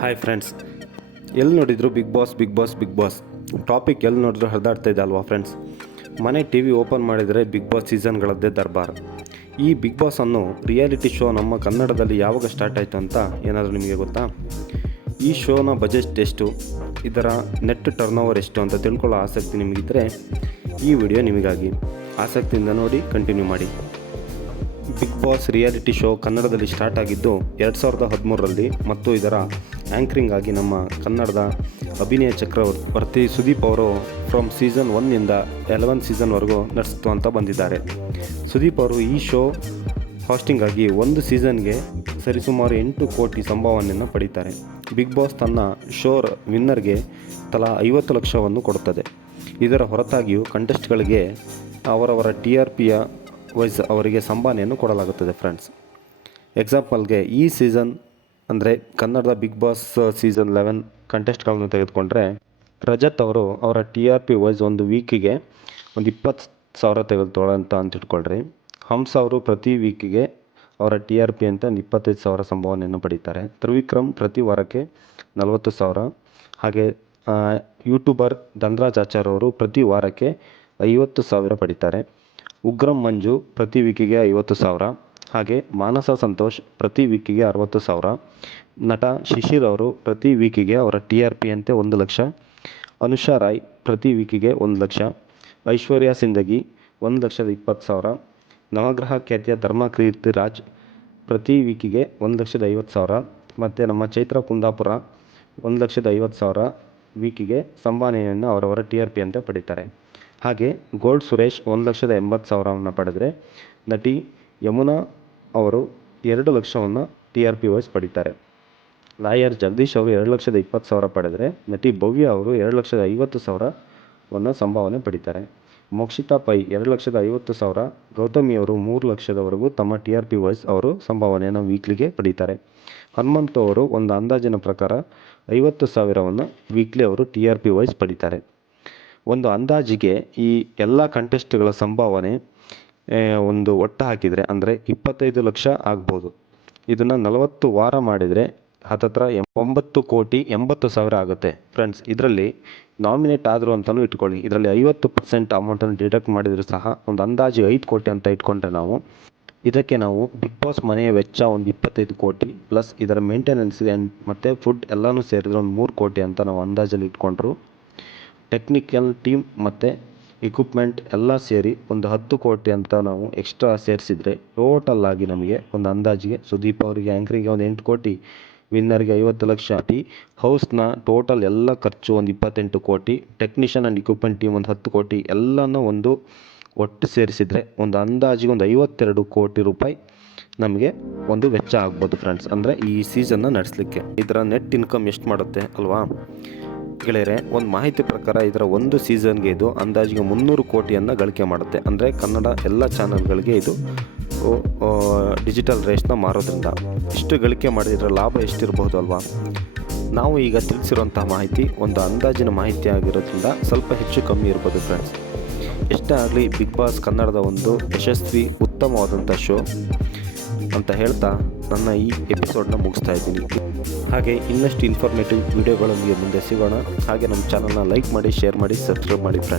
Hi friends, ಎಲ್ಲಿ ನೋಡಿದ್ರು Bigg Boss Bigg Boss Bigg Boss topic ಎಲ್ಲಿ ನೋಡಿದ್ರು ಹರಿದಾಡ್ತಾ ಇದೆ ಅಲ್ವಾ ಫ್ರೆಂಡ್ಸ್. ಮನೆ ಟಿ ವಿ ಓಪನ್ ಮಾಡಿದರೆ ಬಿಗ್ ಬಾಸ್ ಸೀಸನ್ಗಳದ್ದೇ ದರ್ಬಾರ್. ಈ ಬಿಗ್ ಬಾಸ್ ಅನ್ನೋ ರಿಯಾಲಿಟಿ ಶೋ ನಮ್ಮ ಕನ್ನಡದಲ್ಲಿ ಯಾವಾಗ ಸ್ಟಾರ್ಟ್ ಆಯಿತು ಅಂತ ಏನಾದರೂ ನಿಮಗೆ ಗೊತ್ತಾ? ಈ ಶೋನ ಬಜೆಟ್ ಎಷ್ಟು, ಇದರ ನೆಟ್ ಟರ್ನ್ ಓವರ್ ಎಷ್ಟು ಅಂತ ತಿಳ್ಕೊಳ್ಳೋ ಆಸಕ್ತಿ ನಿಮಗಿದ್ದರೆ ಈ ವಿಡಿಯೋ ನಿಮಗಾಗಿ. ಆಸಕ್ತಿಯಿಂದ ನೋಡಿ, ಕಂಟಿನ್ಯೂ ಮಾಡಿ. ಬಿಗ್ ಬಾಸ್ ರಿಯಾಲಿಟಿ ಶೋ ಕನ್ನಡದಲ್ಲಿ ಸ್ಟಾರ್ಟ್ ಆಗಿದ್ದು 2013ರಲ್ಲಿ ಮತ್ತು ಇದರ ಆ್ಯಂಕರಿಂಗ್ ಆಗಿ ನಮ್ಮ ಕನ್ನಡದ ಅಭಿನಯ ಚಕ್ರವರ್ತಿ ಸುದೀಪ್ ಅವರು ಫ್ರಮ್ ಸೀಸನ್ 1ನಿಂದ 11 ಸೀಸನ್ವರೆಗೂ ನಡೆಸ್ತು ಅಂತ ಬಂದಿದ್ದಾರೆ. ಸುದೀಪ್ ಅವರು ಈ ಶೋ ಹಾಸ್ಟಿಂಗ್ ಆಗಿ ಒಂದು ಸೀಸನ್ಗೆ ಸರಿಸುಮಾರು 8 ಕೋಟಿ ಸಂಭಾವನೆಯನ್ನು ಪಡೀತಾರೆ. ಬಿಗ್ ಬಾಸ್ ತನ್ನ ಶೋ ವಿನ್ನರ್ಗೆ ತಲಾ 50 ಲಕ್ಷವನ್ನು ಕೊಡುತ್ತದೆ. ಇದರ ಹೊರತಾಗಿಯೂ ಕಂಟೆಸ್ಟ್ಗಳಿಗೆ ಅವರವರ TRPಯ ವೈಸ್ ಅವರಿಗೆ ಸಂಭಾವನೆಯನ್ನು ಕೊಡಲಾಗುತ್ತದೆ ಫ್ರೆಂಡ್ಸ್. ಎಕ್ಸಾಂಪಲ್ಗೆ ಈ ಸೀಸನ್ ಅಂದರೆ ಕನ್ನಡದ ಬಿಗ್ ಬಾಸ್ ಸೀಸನ್ 11 ಕಂಟೆಸ್ಟ್ಗಳನ್ನು ತೆಗೆದುಕೊಂಡ್ರೆ, ರಜತ್ ಅವರು ಅವರ TRP ವೈಸ್ ಒಂದು ವೀಕಿಗೆ ಒಂದು 20,000 ತೆಗೆದುಕೊಳ್ಳೋ ಅಂತ ಇಟ್ಕೊಳ್ರಿ. ಹಂಸ ಅವರು ಪ್ರತಿ ವೀಕಿಗೆ ಅವರ TRP ಅಂತ 25,000 ಸಂಭಾವನೆಯನ್ನು ಪಡೀತಾರೆ. ತ್ರಿವಿಕ್ರಮ್ ಪ್ರತಿ ವಾರಕ್ಕೆ 40,000. ಹಾಗೆ ಯೂಟ್ಯೂಬರ್ ಧನರಾಜ್ ಆಚಾರ್ ಅವರು ಪ್ರತಿ ವಾರಕ್ಕೆ 50,000 ಪಡೀತಾರೆ. ಉಗ್ರಂ ಮಂಜು ಪ್ರತಿ ವೀಕಿಗೆ 50,000. ಹಾಗೆ ಮಾನಸ ಸಂತೋಷ್ ಪ್ರತಿ ವೀಕಿಗೆ 60,000. ನಟ ಶಿಶಿರ್ ಅವರು ಪ್ರತಿ ವೀಕಿಗೆ ಅವರ TRP ಅಂತೆ 1 ಲಕ್ಷ. ಅನುಷಾ ರಾಯ್ ಪ್ರತಿ ವೀಕಿಗೆ 1 ಲಕ್ಷ. ಐಶ್ವರ್ಯ ಸಿಂದಗಿ 1,20,000. ನವಗ್ರಹ ಖ್ಯಾತಿಯ ಧರ್ಮಕೀರ್ತಿ ರಾಜ್ ಪ್ರತಿ ವೀಕಿಗೆ 1,50,000. ಮತ್ತು ನಮ್ಮ ಚೈತ್ರ ಕುಂದಾಪುರ 1,50,000 ವೀಕಿಗೆ ಸಂಭಾವನೆಯನ್ನು ಅವರವರ TRP ಅಂತ ಪಡೀತಾರೆ. ಹಾಗೆ ಗೋಲ್ಡ್ ಸುರೇಶ್ 1,80,000 ಪಡೆದರೆ, ನಟಿ ಯಮುನಾ ಅವರು 2 ಲಕ್ಷವನ್ನು TRP ವೈಸ್ ಪಡೀತಾರೆ. ಲಾಯರ್ ಜಗದೀಶ್ ಅವರು 2,20,000 ಪಡೆದರೆ, ನಟಿ ಭವ್ಯ ಅವರು 2,50,000 ಸಂಭಾವನೆ ಪಡೀತಾರೆ. ಮೋಕ್ಷಿತಾ ಪೈ 2,50,000. ಗೌತಮಿ ಅವರು 3 ಲಕ್ಷದವರೆಗೂ ತಮ್ಮ TRP ವೈಸ್ ಅವರು ಸಂಭಾವನೆಯನ್ನು ವೀಕ್ಲಿಗೆ ಪಡೀತಾರೆ. ಹನುಮಂತು ಅವರು ಒಂದು ಅಂದಾಜಿನ ಪ್ರಕಾರ 50,000 ವೀಕ್ಲಿ ಅವರು TRP ವೈಸ್ ಪಡೀತಾರೆ. ಒಂದು ಅಂದಾಜಿಗೆ ಈ ಎಲ್ಲ ಕಂಟೆಸ್ಟ್ಗಳ ಸಂಭಾವನೆ ಒಂದು ಒಟ್ಟು ಹಾಕಿದರೆ ಅಂದರೆ 25 ಲಕ್ಷ ಆಗ್ಬೋದು. ಇದನ್ನು 40 ವಾರ ಮಾಡಿದರೆ ಹತ್ತತ್ರ 9,80,00,000 ಆಗುತ್ತೆ ಫ್ರೆಂಡ್ಸ್. ಇದರಲ್ಲಿ ನಾಮಿನೇಟ್ ಆದರು ಅಂತಲೂ ಇಟ್ಕೊಳ್ಳಿ. ಇದರಲ್ಲಿ 50% ಅಮೌಂಟನ್ನು ಡಿಡಕ್ಟ್ ಮಾಡಿದರೂ ಸಹ ಒಂದು ಅಂದಾಜು 5 ಕೋಟಿ ಅಂತ ಇಟ್ಕೊಂಡ್ರೆ ಇದಕ್ಕೆ ನಾವು ಬಿಗ್ ಬಾಸ್ ಮನೆಯ ವೆಚ್ಚ ಒಂದು 25 ಕೋಟಿ ಪ್ಲಸ್ ಇದರ ಮೇಂಟೆನೆನ್ಸ್ ಮತ್ತು ಫುಡ್ ಎಲ್ಲನೂ ಸೇರಿದ್ರೆ ಒಂದು 3 ಕೋಟಿ ಅಂತ ನಾವು ಅಂದಾಜಲ್ಲಿ ಇಟ್ಕೊಂಡ್ರು. ಟೆಕ್ನಿಕಲ್ ಟೀಮ್ ಮತ್ತು ಇಕ್ವಿಪ್ಮೆಂಟ್ ಎಲ್ಲ ಸೇರಿ ಒಂದು 10 ಕೋಟಿ ಅಂತ ನಾವು ಎಕ್ಸ್ಟ್ರಾ ಸೇರಿಸಿದರೆ ಟೋಟಲ್ ಆಗಿ ನಮಗೆ ಒಂದು ಅಂದಾಜಿಗೆ ಸುದೀಪ್ ಅವರಿಗೆ ಆ್ಯಂಕರಿಗೆ ಒಂದು 8 ಕೋಟಿ, ವಿನ್ನರ್ಗೆ 50 ಲಕ್ಷ, ಈ ಹೌಸ್ನ ಟೋಟಲ್ ಎಲ್ಲ ಖರ್ಚು ಒಂದು 28 ಕೋಟಿ, ಟೆಕ್ನಿಷಿಯನ್ ಆ್ಯಂಡ್ ಇಕ್ವಿಪ್ಮೆಂಟ್ ಟೀಮ್ ಒಂದು 10 ಕೋಟಿ ಎಲ್ಲನೂ ಒಂದು ಒಟ್ಟು ಸೇರಿಸಿದರೆ ಒಂದು ಅಂದಾಜಿಗೆ ಒಂದು 52 ಕೋಟಿ ರೂಪಾಯಿ ನಮಗೆ ಒಂದು ವೆಚ್ಚ ಆಗ್ಬೋದು ಫ್ರೆಂಡ್ಸ್. ಅಂದರೆ ಈ ಸೀಸನ್ನ ನಡೆಸಲಿಕ್ಕೆ ಇದರ ನೆಟ್ ಇನ್ಕಮ್ ಎಷ್ಟು ಮಾಡುತ್ತೆ ಅಲ್ವಾ ಗೆಳೆಯರೆ? ಒಂದು ಮಾಹಿತಿ ಪ್ರಕಾರ ಇದರ ಒಂದು ಸೀಸನ್ಗೆ ಇದು ಅಂದಾಜಿಗೆ 300 ಕೋಟಿಯನ್ನು ಗಳಿಕೆ ಮಾಡುತ್ತೆ. ಅಂದರೆ ಕನ್ನಡ ಎಲ್ಲ ಚಾನಲ್ಗಳಿಗೆ ಇದು ಡಿಜಿಟಲ್ ರೇಸ್ನ ಮಾರೋದ್ರಿಂದ ಇಷ್ಟು ಗಳಿಕೆ ಮಾಡಿದರೆ ಲಾಭ ಎಷ್ಟಿರಬಹುದು ಅಲ್ವಾ? ನಾವು ಈಗ ತಿಳಿಸಿರುವಂಥ ಮಾಹಿತಿ ಒಂದು ಅಂದಾಜಿನ ಮಾಹಿತಿ ಆಗಿರೋದ್ರಿಂದ ಸ್ವಲ್ಪ ಹೆಚ್ಚು ಕಮ್ಮಿ ಇರ್ಬೋದು ಫ್ರೆಂಡ್ಸ್. ಎಷ್ಟೇ ಆಗಲಿ ಬಿಗ್ ಬಾಸ್ ಕನ್ನಡದ ಒಂದು ಯಶಸ್ವಿ ಉತ್ತಮವಾದಂಥ ಶೋ ಅಂತ ಹೇಳ್ತಾ ನನ್ನ ಈ ಎಪಿಸೋಡ್ನ ಮುಗಿಸ್ತಾ ಇದ್ದೀನಿ. ಹಾಗೆ ಇನ್ನಷ್ಟು ಇನ್ಫಾರ್ಮೇಟಿವ್ ವಿಡಿಯೋಗಳೊಂದಿಗೆ ಮುಂದೆ ಸಿಗೋಣ. ಹಾಗೆ ನಮ್ಮ ಚಾನಲ್ನ ಲೈಕ್ ಮಾಡಿ, ಶೇರ್ ಮಾಡಿ, ಸಬ್ಸ್ಕ್ರೈಬ್ ಮಾಡಿ ಫ್ರೆಂಡ್ಸ್.